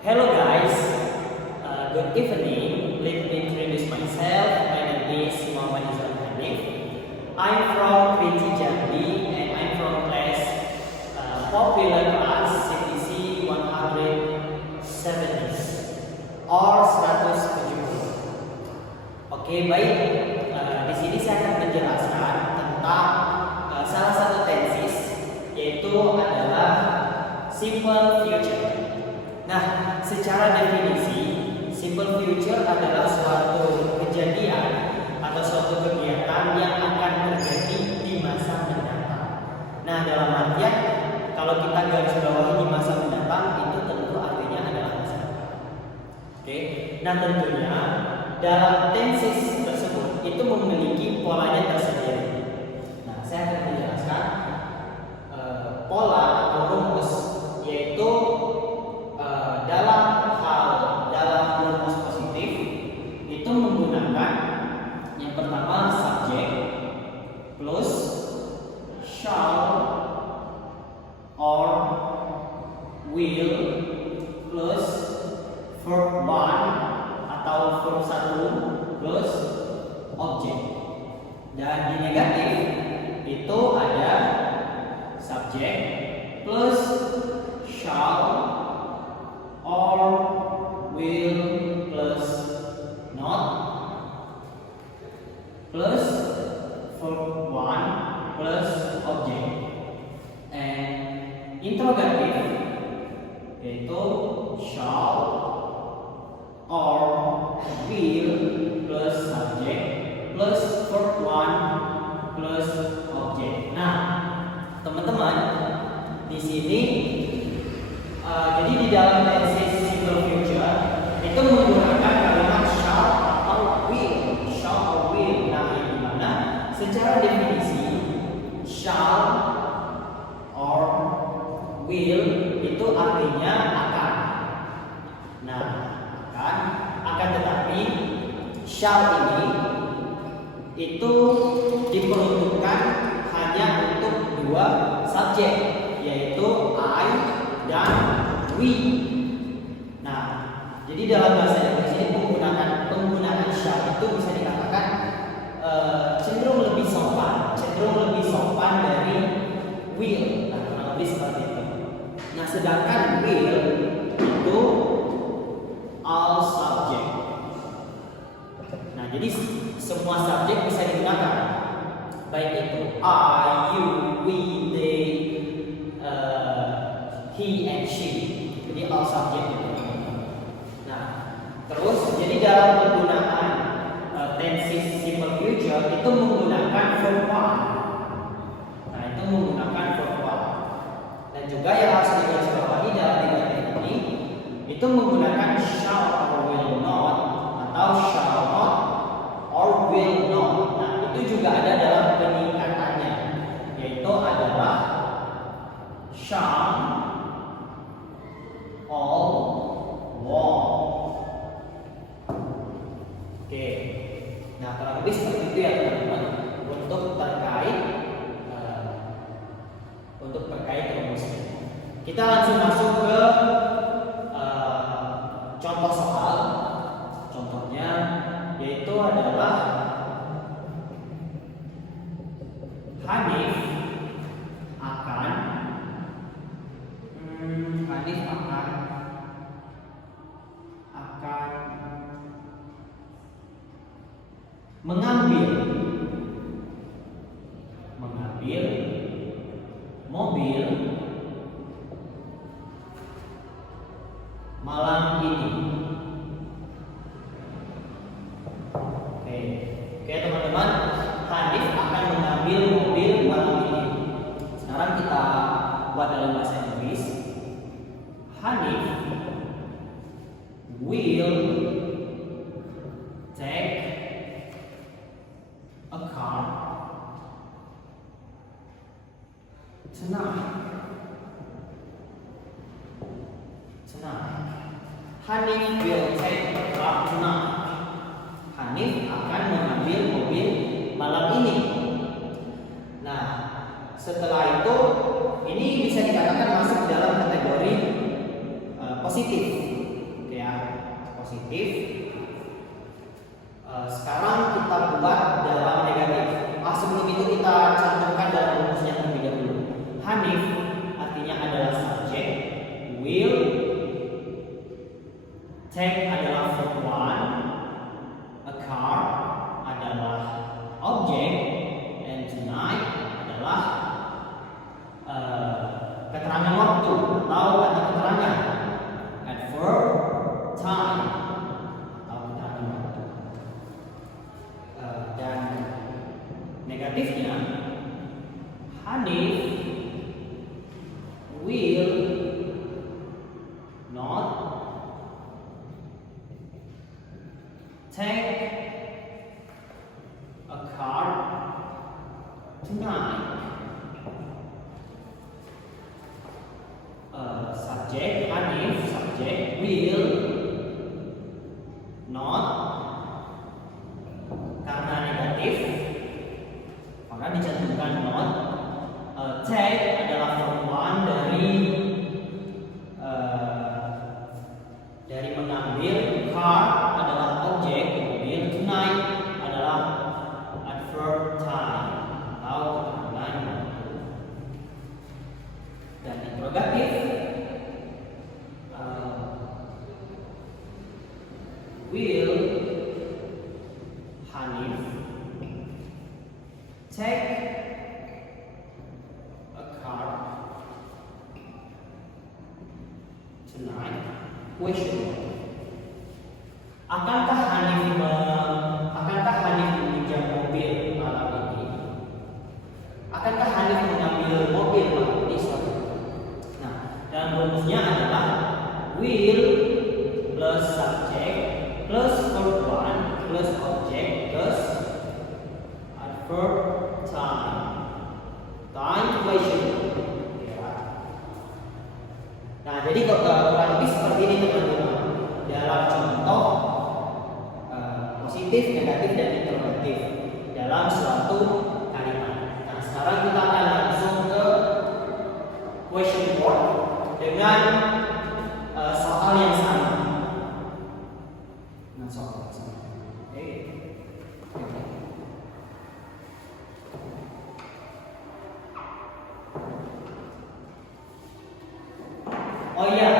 Hello guys, good evening. Let me introduce myself. My name is Muhammad Izan Hanif. I'm from Kriti Jambi and I'm from class popular class CTC 170 or 170. Oke, baik. Di sini saya akan menjelaskan tentang salah satu tenses, yaitu adalah simple future. Nah, secara definisi, simple future adalah suatu kejadian atau suatu kegiatan yang akan terjadi di masa mendatang. Nah, dalam artian kalau kita garis bawahi di masa mendatang, itu tentu artinya adalah masa depan. Oke. Nah, tentunya dalam tenses tersebut itu memiliki polanya tersendiri. Nah, saya akan menjelaskan pola atau rumus, yaitu dalam rumus positif itu menggunakan yang pertama subjek plus shall or will plus verb one atau verb satu plus objek. Dan di negatif itu ada subjek plus shall or will plus not plus verb one plus object. And interrogative yaitu shall or will plus subject plus verb one plus object. Nah, teman-teman, di sini jadi di dalam tenses simple future itu menggunakan kalimat shall atau will, shall or will. Nah, yang dimana secara definisi shall or will itu artinya akan. Nah, akan tetapi shall ini itu diperuntukkan hanya untuk dua subjek, yaitu I dan we. Nah, jadi dalam bahasa Indonesia ini penggunaan shall itu bisa dikatakan cenderung lebih sopan dari will. Nah, kurang lebih seperti itu. Nah, sedangkan will itu all subject. Nah, jadi semua subjek bisa digunakan, baik itu I, you, we, they, he and she. Jadi all subject. Nah, terus jadi dalam penggunaan tenses simple future itu menggunakan verb one. Nah, itu menggunakan verb one. Dan juga yang harus digarisbawahi dalam negatif ini itu menggunakan shall or will not atau shall not or will not. Nah, itu juga ada dalam peningkatannya, yaitu adalah shall all won't. Oke. Nah, kurang lebih seperti itu ya teman-teman untuk terkait rumusnya. Kita langsung masuk ke contoh soal. Contohnya yaitu adalah Hanif akan mengambil mobil malam ini. Oke teman-teman, Hanif akan mengambil mobil malam ini. Sekarang kita buat dalam bahasa Inggris. Hanif will take a car tonight. Hanif will take a car tonight. Hanif akan mengambil mobil malam ini. Nah, setelah itu ini bisa dikatakan masuk dalam kategori positif. Hanif artinya adalah subjek, will, take adalah verb one, a car adalah objek, and tonight adalah keterangan waktu atau kata keterangan, adverb time atau keterangan waktu. Dan negatifnya, Hanif will not take a car tonight. Subjek Hanif, subjek will not, karena negatif maka dicantumkan not. Take adalah verb one dari mengambil, car adalah objek mobil, tonight adalah adverb time atau keterangan waktu. Dan interrogatif, will Hanif take a car tonight? Question. Akankah Hanif meminjam mobil malam ini? Akankah Hanif mengambil mobil malam ini? Nah, dalam rumusnya adalah will plus subject plus verb one plus object plus adverb time. Time question. Nah, jadi kurang lebih seperti ini teman-teman. Dalam contoh positif, negatif, dan interrogatif dalam suatu kalimat. Nah, sekarang kita akan langsung ke question board dengan soal yang sama. Oh iya,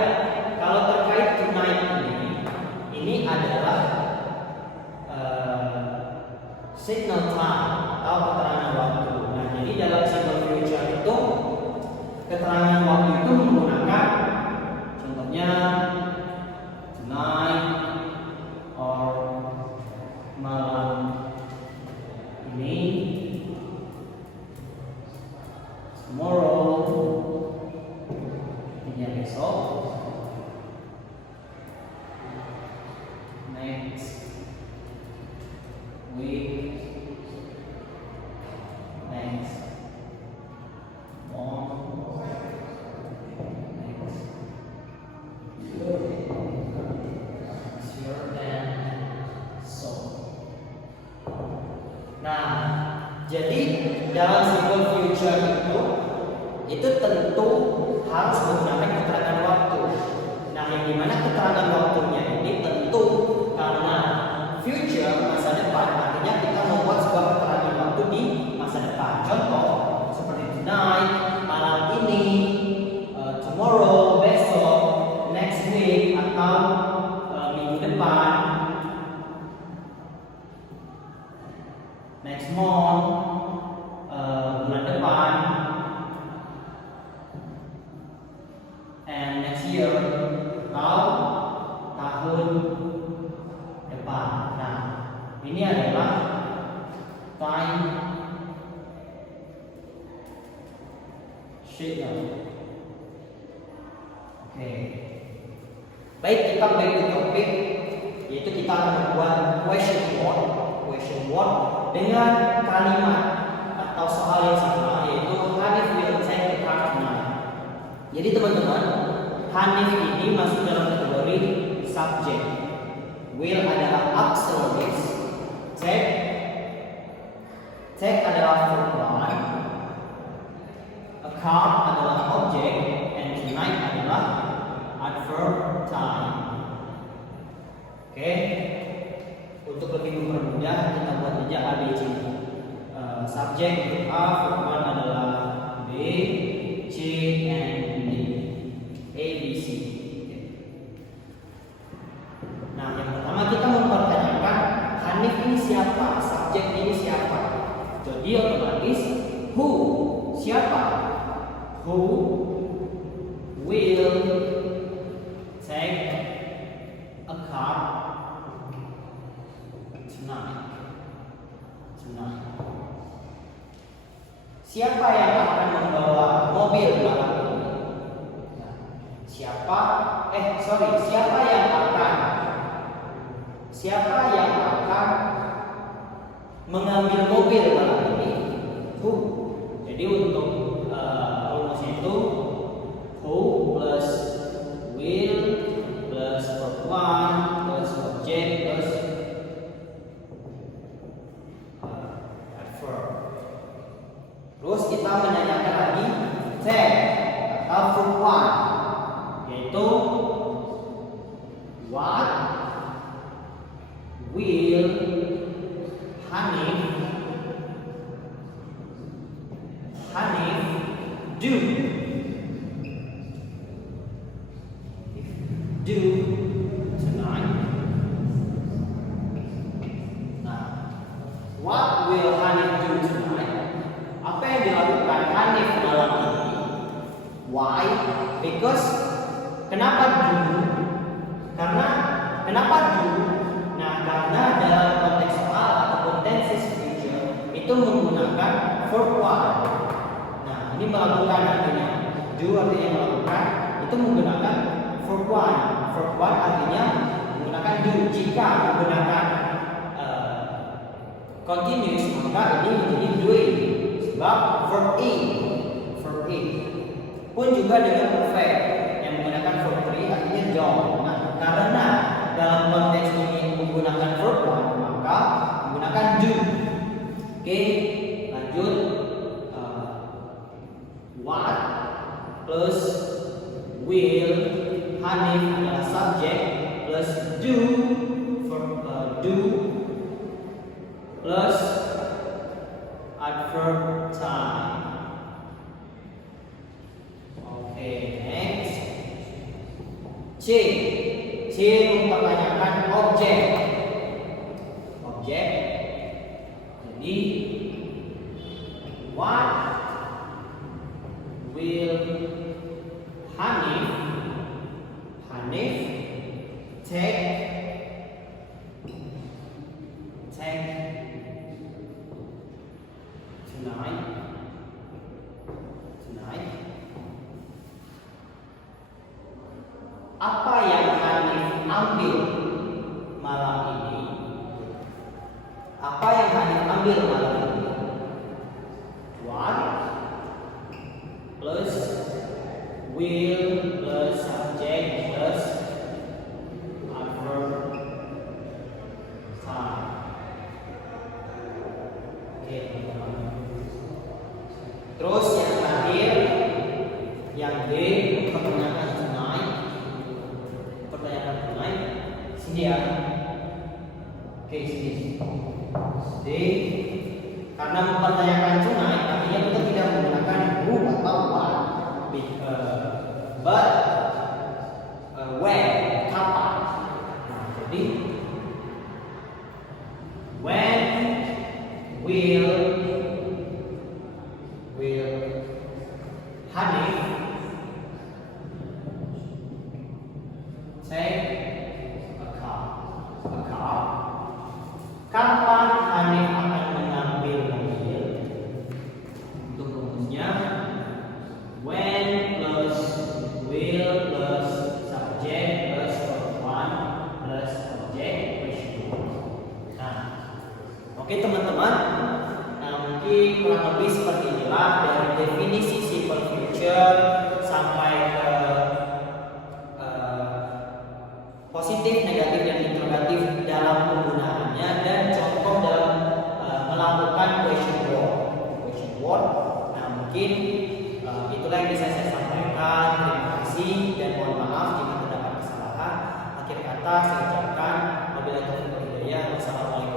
kalau terkait tonight ini adalah signal time atau keterangan waktu. Nah, jadi dalam simple future itu keterangan waktu itu menggunakan contohnya tonight or malam ini, tomorrow besok, next week, next month, next year, and so. Nah, jadi dalam simple future itu tentu harus menggunakan keterangan waktu. Nah, yang dimana keterangan waktunya ini tentu karena future masa depan, artinya kita membuat sebuah keterangan waktu di masa depan. Contoh seperti tonight, malam ini, tomorrow, besok, next week, atau minggu depan, next month, bulan depan, and next year atau tahun depan. Nah, ini adalah time signal. Oke. Baik, kita back to topic, yaitu kita akan membuat question word dengan kalimat atau soal yang sama, yaitu Hanif will take the car tonight. Jadi teman-teman, Hanif ini masuk dalam kategori subjek. Will adalah auxiliaries, take adalah verb one, a car adalah objek, and tonight adalah adverb time. Oke, untuk lebih mempermudah kita buat aja ABC. Subjek A, verb one adalah B, and D. A, B, C. Nah, yang pertama kita mempertanyakan Hanif ini siapa, subjek ini siapa. Jadi otomatis who, siapa? Who will take a car tonight? Siapa yang akan membawa mobil malam ini? Siapa yang akan mengambil mobil malam ini? Who. Jadi untuk rumusnya itu who plus will plus verb one plus object plus adverb. Terus kita menanyakan lagi take atau verb one, yaitu what will Hanif do tonight. Nah, what will Hanif do tonight? Apa yang dilakukan Hanif malam ini? Why? Because kenapa do? Kenapa do? Nah, karena dalam konteks soal ataupun tenses future itu menggunakan verb one. Nah, ini melakukan artinya do artinya melakukan, itu menggunakan verb one. Verb one artinya menggunakan do. Jika menggunakan continuous maka ini menjadi doing, sebab verb in pun juga dengan perfect yang menggunakan verb three artinya done. Nah, karena dalam konteks ini menggunakan verb one maka menggunakan do. Oke, lanjut. What plus will Hanif adalah subjek plus do plus adverb time. Oke, next. C mempertanyakan objek. Jadi what will Hanif take tonight? Apa yang Hanif ambil malam ini? What plus will plus subject plus adverb time. Oke, teman-teman. Terus yang terakhir, yang D, pertanyaan tonight. Sini ya. Oke, sini. D, karena mempertanyakan tonight artinya kita tidak menggunakan who atau what, but when, kapan. Nah, jadi when will Hanif take a car? Kapan Hanif akan mengambil mobil? Untuk rumusnya when plus will plus subject plus verb one plus object question. Nah, oke teman-teman. Nah, mungkin kurang lebih seperti inilah dari definisi simple future sampai ke positif, negatif, dan interrogatif dalam penggunaannya, dan contoh dalam melakukan question word. Nah, mungkin itulah yang bisa saya sampaikan. Terima kasih dan mohon maaf jika terdapat kesalahan. Akhir kata saya ucapkan wabillahi taufiq wal hidayah. Wassalamualaikum